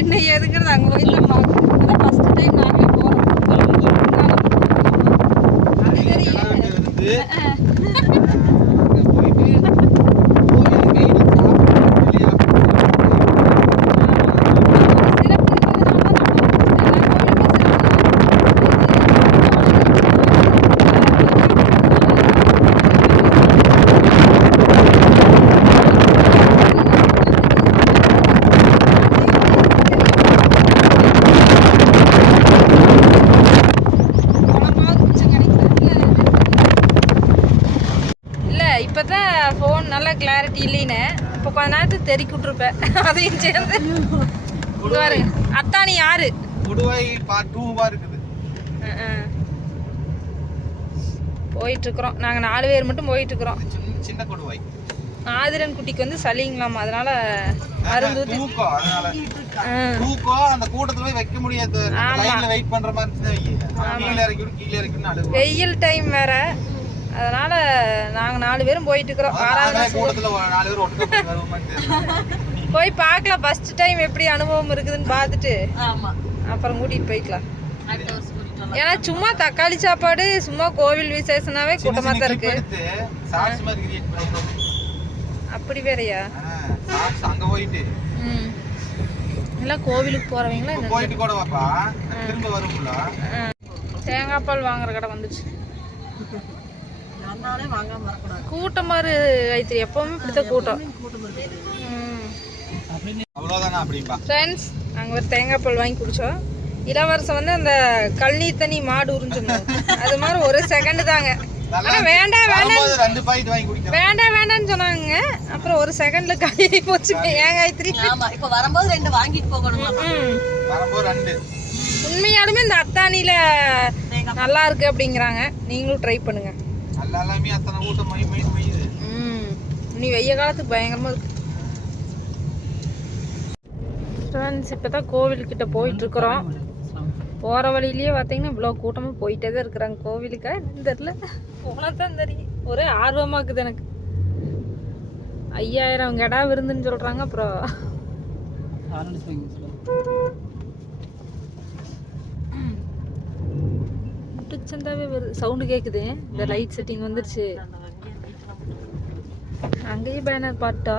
என்ன ஏதுங்கிறது அங்கே போய் தான் பார்க்கணும். அதான் ஃபஸ்ட்டு டைம் நாங்களே போகிறோம். இப்போ தான் ஃபோன் நல்லா கிளாரிட்டி இல்லைன்னு இப்போ கொஞ்ச நேரத்துக்கு தெறிக்கி விட்ருப்பேன். அதையும் சேர்ந்து பாருங்க. அத்தானி யாரு போயிட்டுருக்குறோம். நாங்கள் 4 பேர் மட்டும் போயிட்டுருக்குறோம். சின்ன கொடுவாய் ஆதிரன் குட்டிக்கு வந்து சளிங்களாம், அதனால மருந்து அந்த கூட்டத்துல போய் வைக்க முடியாது. வெயிட் பண்ற மாதிரி வெயில் டைம் வேற, அதனால நாங்கள் 4 பேரும் போயிட்டு இருக்கிறோம். போய் பார்க்கலாம். ஃபர்ஸ்ட் டைம் எப்படி அனுபவம் இருக்குதுன்னு பார்த்துட்டு அப்புறம் கூட்டிட்டு போய்க்கலாம். ஏன்னா சும்மா தக்காளி சாப்பாடு சும்மா கோவில் விசேஷனாவே கூட்டமா தான் இருக்கு. அப்படி வேறையா? எல்லாம் கோவிலுக்கு போறவங்களா? தேங்காய் பால் வாங்குற கடை வந்துச்சு. கூட்டம் வைத்திரி எப்பவுமே இப்படித்தான் கூட்டம். ஃப்ரெண்ட்ஸ், நாங்கள் ஒரு தேங்காய் பால் வாங்கி குடிச்சோம். இளவரசம் வந்து அந்த கழநீர் தண்ணி மாடு உறிஞ்சிடணும் அது மாதிரி ஒரு செகண்ட் தாங்க. வேண்டாம் வேண்டாம்னு சொன்னாங்க. அப்புறம் ஒரு செகண்ட்ல காலி போச்சுங்க. ஏன் காயத்ரி இப்ப வரும்போது 2 வாங்கிட்டு போகணும். உண்மையாலுமே இந்த அத்தானியில நல்லா இருக்கு அப்படிங்கிறாங்க. நீங்களும் ட்ரை பண்ணுங்க. நீ வெய்ய காலத்துக்கு பயங்கரமா இருக்கு. ஃப்ரெண்ட்ஸ், இப்பதான் கோவில்கிட்ட போயிட்டு இருக்கிறோம். போற வழியிலேயே பார்த்தீங்கன்னா இவ்வளோ கூட்டமா போயிட்டே தான் இருக்கிறாங்க. கோவிலுக்கா தெரியல, போனதான் தெரியும். ஒரே ஆர்வமா இருக்குது எனக்கு. 5000 கடா விருந்துன்னு சொல்றாங்க. அப்புறம் முட்டுச்சந்தாவே வருது. சவுண்டு கேட்குது. இந்த லைட் செட்டிங் வந்துருச்சு. அங்கேயே பேனர் பாட்டா.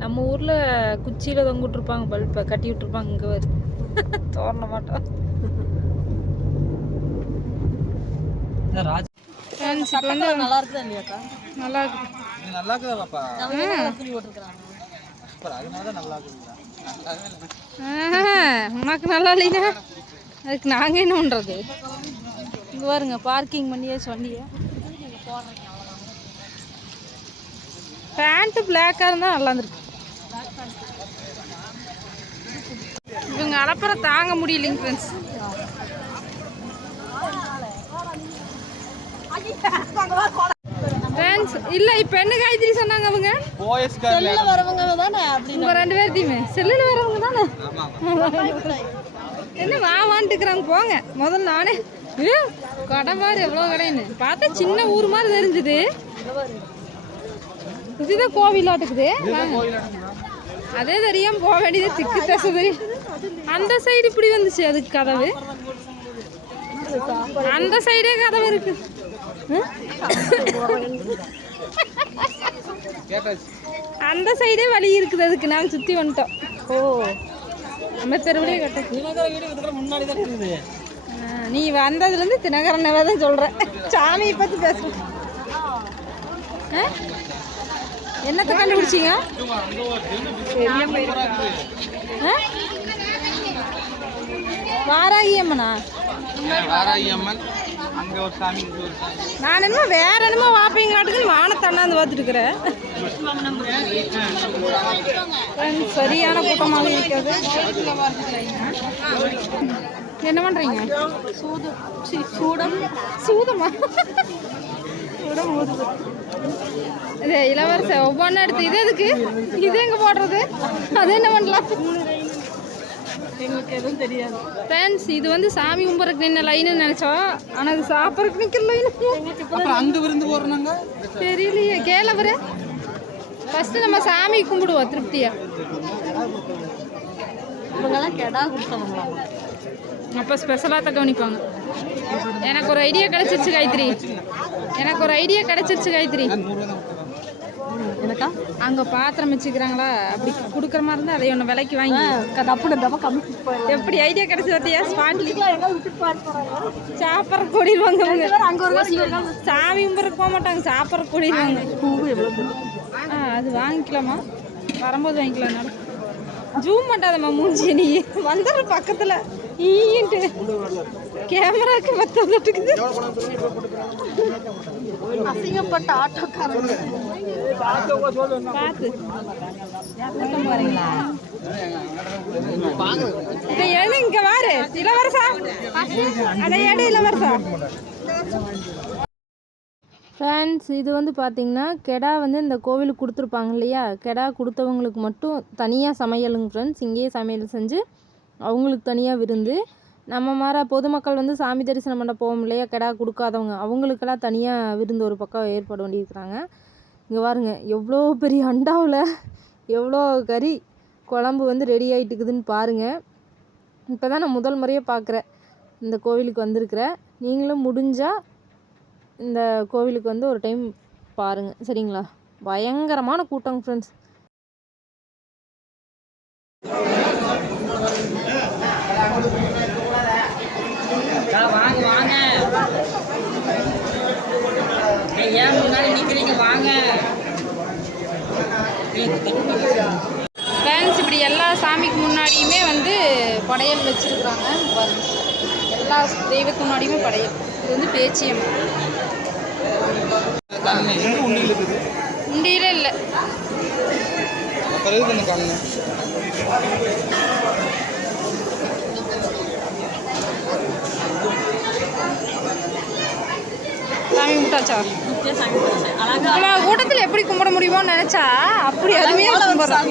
நம்ம ஊர்ல குச்சியில தொங்கிட்டு இருப்பாங்க, பல்ப கட்டி விட்டுருப்பாங்க. இங்க வருது தோரண மாட்டோம். நல்லா இருக்குதா இல்லையாக்கா? நல்லா இருக்கு. நல்லா இருக்குதா பாப்பா? உனக்கு நல்லா இல்லைன்னா அதுக்கு நாங்கள் என்ன பண்ணுறது? இங்கே பாருங்க, பார்க்கிங் பண்ணியாச்சு வண்டியை. பேண்ட்டு பிளாக்காக இருந்தால் நல்லா இருந்திருக்கு. இவங்க அலப்பறம் தாங்க முடியலைங்க ஃப்ரெண்ட்ஸ். ஃப்ரெண்ட்ஸ் இல்லை, இப்போ என்ன காய்கறி சொன்னாங்க அவங்க? செல்லில் வரவங்க தானே? உங்கள் 2 பேர்த்தையுமே செல்லில் வரவங்க தானே? என்ன வாவான்ட்டுக்கிறாங்க. போங்க முதல்ல. நானே கடை மாதிரி எவ்வளோ கடைன்னு பார்த்தா சின்ன ஊர் மாதிரி தெரிஞ்சுது. இதுதான் கோவிலாட்டுக்குது. அதே தெரியாம போக வேண்டியது. திக்கு தசது அந்த சைடு இப்படி வந்துச்சு. அதுக்கு கதவு அந்த சைடே கதவு இருக்கு. அந்த சைடே வழி இருக்குது. அதுக்கு நாங்கள் சுற்றி வந்துட்டோம். ஓ, நம்ம தெருவிலே கட்ட முன்னாடி. நீ வந்ததுலேருந்து தினகரனவே தான் சொல்கிறேன். சாமியை பற்றி பேசுகிறேன். என்னத்தை கண்டுபிடிச்சிங்க? வாராகி அம்மனா? நான் என்னமோ வேற என்னமோ வாப்பீங்களாட்டுக்குன்னு வானத்தை அண்ணாந்து பார்த்துட்டு இருக்கிறேன். சரியான கூட்டமாக இருக்காது. என்ன பண்றீங்க? சூதமா இது இளவரச ஒவ்வொன்றும் எடுத்து. இது எதுக்கு? இது எங்க போடுறது? அது என்ன பண்ணலாம்? எங்களுக்கு எதுவும் தெரியாது ஃப்ரெண்ட்ஸ். இது வந்து சாமி கும்பிட்றதுக்கு நின்ன லைன்னு நினைச்சோம். ஆனால் அது சாப்பிட்றதுக்கு நிற்கிற லைன். அங்கே விருந்து போடுறாங்க தெரியலையே. கேளவர ஃபர்ஸ்ட் நம்ம சாமி கும்பிடுவோம் திருப்தியா. இவங்கெல்லாம் கெடா கொடுத்தவங்களா? அப்போ ஸ்பெஷலாக தான் கவனிப்பாங்க. எனக்கு ஒரு ஐடியா கிடைச்சிருச்சு காயத்ரி. எனக்கா அங்கே பாத்திரம் வச்சுக்கிறாங்களா, அப்படி கொடுக்குற மாதிரி இருந்தால் அதை ஒன்று விலைக்கு வாங்கி தப்பு கம்மி எப்படி ஐடியா கிடைச்சி பார்த்தியா? ஸ்பாட்லி எங்கே விட்டுட்டு போகிறாங்க. சாப்பிட்ற கூடிடுவாங்க அவங்க. அங்கே ஒரு சாமி கும்பிட்றதுக்கு போக மாட்டாங்க, சாப்பிட்ற கூடிடுவாங்க. பூவு எவ்வளோ? அது வாங்கிக்கலாமா? வரும்போது வாங்கிக்கலாம். ஜூம் பண்ணாதம்மா மூஞ்சி, நீ வந்துடுற பக்கத்தில் ஈன்ட்டு கேமராக்கு பத்ததுக்குது. அசிங்கப்பட்ட ஆட்டோக்காரங்க பார்த்து இதை எழுது. இங்கே வாரு இளவரசா, அதை எடு இளவரசா. ஃப்ரெண்ட்ஸ், இது வந்து பார்த்திங்கன்னா கெடா வந்து இந்த கோவிலுக்கு கொடுத்துருப்பாங்க இல்லையா, கெடா கொடுத்தவங்களுக்கு மட்டும் தனியாக சமையலுங்க ஃப்ரெண்ட்ஸ். இங்கேயே சமையல் செஞ்சு அவங்களுக்கு தனியாக விருந்து. நம்ம மாதிரி பொதுமக்கள் வந்து சாமி தரிசனம் பண்ண போவோம் இல்லையா, கெடா கொடுக்காதவங்க, அவங்களுக்கெல்லாம் தனியாக விருந்து ஒரு பக்கம் ஏற்பாடு பண்ணியிருக்கிறாங்க. இங்கே பாருங்க எவ்வளோ பெரிய அண்டாவில் எவ்வளோ கறி குழம்பு வந்து ரெடி ஆகிட்டுக்குதுன்னு பாருங்கள். இப்போ தான் நான் முதல் முறையாக பார்க்குறேன் இந்த கோவிலுக்கு வந்திருக்கிறேன். நீங்களும் முடிஞ்சால் இந்த கோவிலுக்கு வந்து ஒரு டைம் பாருங்கள் சரிங்களா. பயங்கரமான கூட்டம் ஃப்ரெண்ட்ஸ். வாங்க வாங்க, ஏன் முன்னாடி நிற்கிறீங்க? வாங்க ஃப்ரெண்ட்ஸ், இப்படி எல்லா சாமிக்கு முன்னாடியுமே வந்து படையல் வச்சுருக்குறாங்க பாருங்க. எல்லா தெய்வத்துக்கு முன்னாடியுமே படையல். இது வந்து பேச்சியம்மன் உண்டியில இல்லை. சாமி கும்பிட்டாச்சா? இவ்வளோ கூட்டத்தில் எப்படி கும்பிட முடியுமோன்னு நினச்சா அப்படி அருமையாக கும்பிட்றோம்.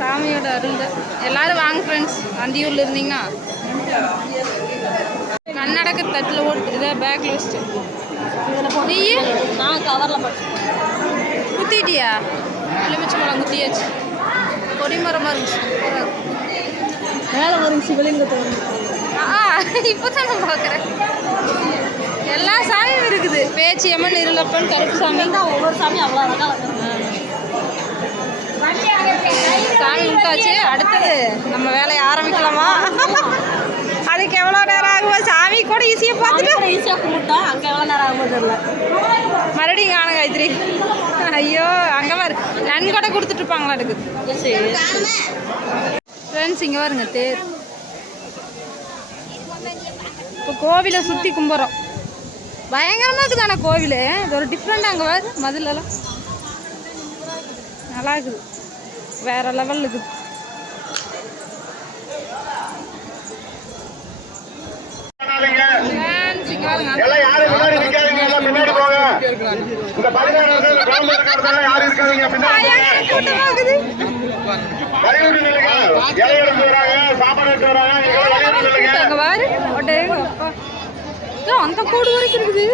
சாமியோட அருள். எல்லாரும் வாங்க ஃப்ரெண்ட்ஸ், அந்தியூரில் இருந்தீங்கன்னா கண்ணடக்க தட்டில் ஓட்டு இதை பேக்கில் வச்சுட்டு நீ நான் கவரில் படிச்சு குத்திட்டியா? எலுமிச்சை பழம் குத்தியாச்சு. கொடிமரமாக இருந்துச்சு. மேலே ஒரு சிவலிங்கத்தை இப்போ தான் நான் பார்க்குறேன். எல்லா சாமியும் இருக்குது. பேச்சியம்மன், இருளப்பன், கருப்பு சாமி தான். ஒவ்வொரு சாமியும் அவ்வளோ அழகாக சாமி விட்டாச்சு. அடுத்தது நம்ம வேலையை ஆரம்பிக்கலாமா? அதுக்கு எவ்வளோ நேரம் ஆகுமா? சாமி கூட ஈஸியாக பார்த்துட்டு ஈஸியாக கும்பிட்டா அங்கே எவ்வளோ நேரம் ஆகும்போது தெரியல. மறுபடியும் காணும் காயத்ரி. ஐயோ, அங்கே பாரு நன்கொடை கொடுத்துட்ருப்பாங்களா இருக்குது. ஃப்ரெண்ட்ஸ், இங்கே பாருங்க தேர். இப்போ கோவிலை சுற்றி கும்பிட்றோம். பயங்கரமாக இருக்குது. ஆனால் கோவில் இது ஒரு டிஃப்ரெண்ட். அங்கே பாரு மதுலெல்லாம் நல்லா இருக்குது. வேற லெவல் இருக்குது. அந்த கூடு வரைக்கும் இருக்குது.